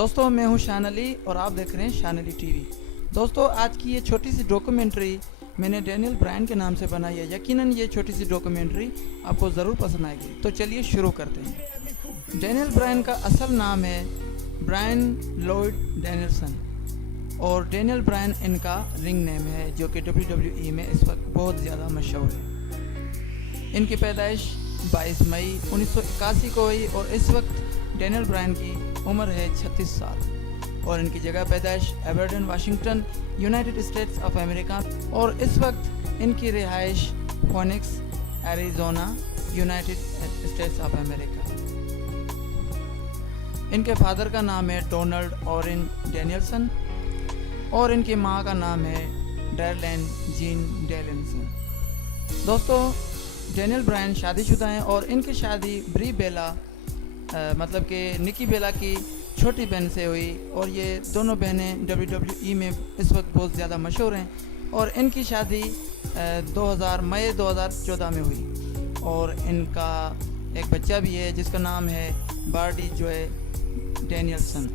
दोस्तों मैं हूं शान अली और आप देख रहे हैं शान अली टीवी। दोस्तों आज की ये छोटी सी डॉक्यूमेंट्री मैंने डैनियल ब्रायन के नाम से बनाई है। यकीनन ये छोटी सी डॉक्यूमेंट्री आपको ज़रूर पसंद आएगी। तो चलिए शुरू करते हैं। डैनियल ब्रायन का असल नाम है ब्रायन लॉयड डैनियलसन और डैनियल ब्रायन इनका रिंग नेम है, जो कि WWE में इस वक्त बहुत ज़्यादा मशहूर है। इनकी पैदाइश 22 मई 1981 को हुई और इस वक्त डैनियल ब्रायन की उम्र है 36 साल और इनकी जगह पैदाइश Aberdeen Washington United States of America और इस वक्त इनकी रिहाइश Phoenix Arizona United States of America. इनके फादर का नाम है डोनाल्ड ऑरिन डैनियलसन और इनकी माँ का नाम है डैरलैन जीन डैनियलसन। दोस्तों डैनियल ब्रायन शादीशुदा हैं और इनकी शादी ब्री बेला मतलब कि निकी बेला की छोटी बहन से हुई और ये दोनों बहनें WWE में इस वक्त बहुत ज़्यादा मशहूर हैं और इनकी शादी मई 2014 में हुई और इनका एक बच्चा भी है जिसका नाम है बार्डी जॉय डैनियलसन।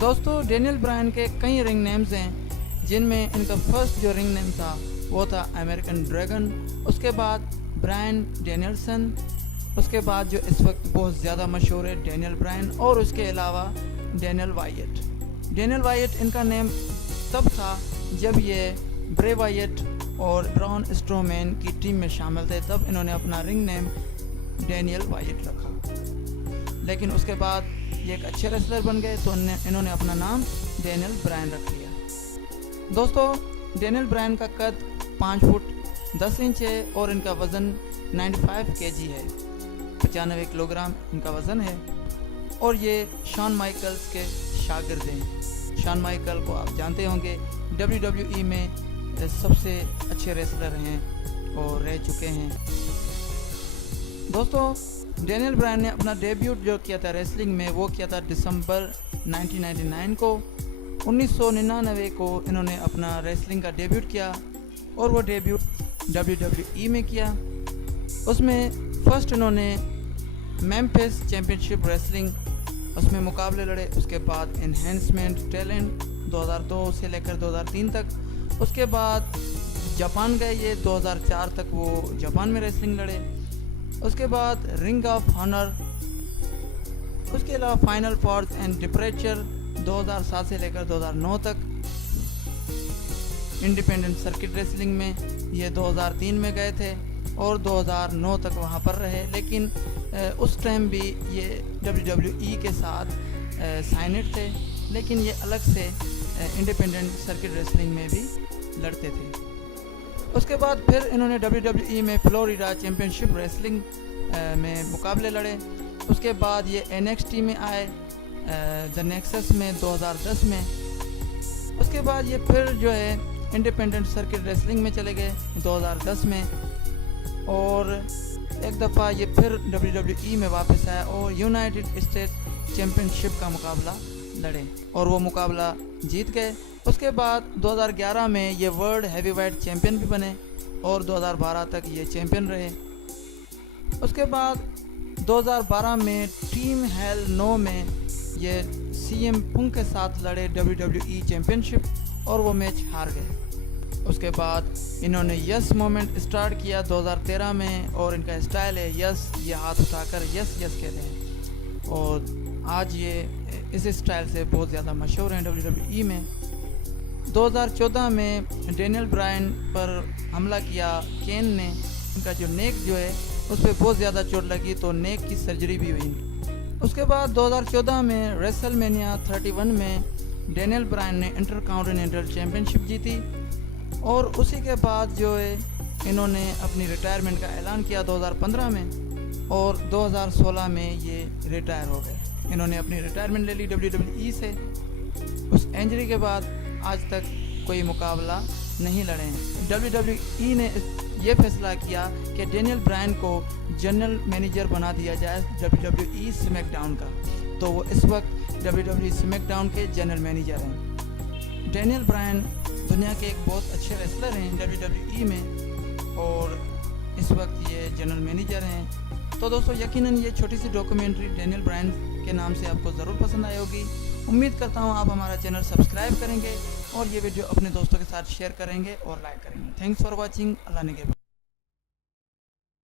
दोस्तों डैनियल ब्रायन के कई रिंग नेम्स हैं, जिनमें इनका फर्स्ट जो रिंग नेम था वो था अमेरिकन ड्रैगन, उसके बाद ब्रायन डैनियलसन, उसके बाद जो इस वक्त बहुत ज़्यादा मशहूर है डैनियल ब्रायन और उसके अलावा डैनियल वायट। डैनियल वायट इनका नेम तब था जब ये ब्रे वायट और ब्राउन स्ट्रोमैन की टीम में शामिल थे, तब इन्होंने अपना रिंग नेम डैनियल वायट रखा। लेकिन उसके बाद ये एक अच्छे रेसलर बन गए तो इन्होंने अपना नाम डैनियल ब्रायन रख लिया। दोस्तों डैनियल ब्रायन का कद 5 फुट 10 इंच है और इनका वज़न 95 kg है, 95 किलोग्राम इनका वज़न है और ये शॉन माइकल्स के शागिर्द हैं। शॉन माइकल को आप जानते होंगे, WWE में सबसे अच्छे रेसलर हैं और रह चुके हैं। दोस्तों डैनियल ब्रायन ने अपना डेब्यूट जो किया था रेसलिंग में वो किया था दिसंबर 1999 को। 1999 को इन्होंने अपना रेसलिंग का डेब्यूट किया और वो डेब्यूट WWE में किया। उसमें फर्स्ट इन्होंने मेम्फिस चैम्पियनशिप रेसलिंग उसमें मुकाबले लड़े, उसके बाद एनहेंसमेंट टैलेंट 2002 से लेकर 2003 तक, उसके बाद जापान गए ये 2004 तक वो जापान में रेसलिंग लड़े, उसके बाद रिंग ऑफ ऑनर, उसके अलावा फाइनल फॉर्स एंड डिपरेचर 2007 से लेकर 2009 तक। इंडिपेंडेंट सर्किट रेसलिंग में ये 2003 में गए थे और 2009 तक वहाँ पर रहे, लेकिन उस टाइम भी ये WWE के साथ साइनेड थे, लेकिन ये अलग से इंडिपेंडेंट सर्किट रेसलिंग में भी लड़ते थे। उसके बाद फिर इन्होंने WWE में फ्लोरिडा चैम्पियनशिप रेसलिंग में मुकाबले लड़े। उसके बाद ये NXT में आए द नेक्सस में 2010 में। उसके बाद ये फिर जो है इंडिपेंडेंट सर्किट रेसलिंग में चले गए 2010 में और एक दफ़ा ये फिर WWE में वापस आया और यूनाइटेड स्टेट्स चैम्पियनशिप का मुकाबला लड़े और वो मुकाबला जीत गए। उसके बाद 2011 में ये वर्ल्ड हैवीवेट चैम्पियन भी बने और 2012 तक ये चैम्पियन रहे। उसके बाद 2012 में टीम हेल 9 में ये CM पंक के साथ लड़े WWE चैम्पियनशिप और वो मैच हार गए। उसके बाद इन्होंने यस मोमेंट स्टार्ट किया 2013 में और इनका स्टाइल है यस, ये हाथ उठाकर यस यस कहते हैं और आज ये इस स्टाइल से बहुत ज़्यादा मशहूर हैं WWE में। 2014 में डैनियल ब्रायन पर हमला किया केन ने, इनका जो नेक जो है उस पर बहुत ज़्यादा चोट लगी तो नेक की सर्जरी भी हुई। उसके बाद 2014 में रेसलमेनिया 31 में डैनियल ब्रायन ने इंटरकॉन्टिनेंटल चैम्पियनशिप जीती और उसी के बाद जो है इन्होंने अपनी रिटायरमेंट का ऐलान किया 2015 में और 2016 में ये रिटायर हो गए। इन्होंने अपनी रिटायरमेंट ले ली WWE से। उस इंजरी के बाद आज तक कोई मुकाबला नहीं लड़े हैं। WWE ने ये फैसला किया कि डैनियल ब्रायन को जनरल मैनेजर बना दिया जाए WWE स्मैकडाउन का, तो वो इस वक्त WWE स्मैकडाउन के जनरल मैनेजर हैं। डैनियल ब्रायन दुनिया के एक बहुत अच्छे रेसलर हैं WWE में और इस वक्त ये जनरल मैनेजर हैं। तो दोस्तों यकीनन ये छोटी सी डॉक्यूमेंट्री डैनियल ब्रायन के नाम से आपको ज़रूर पसंद आई होगी उम्मीद करता हूँ आप हमारा चैनल सब्सक्राइब करेंगे और ये वीडियो अपने दोस्तों के साथ शेयर करेंगे और लाइक करेंगे। Thanks for watching. अल्लाह ने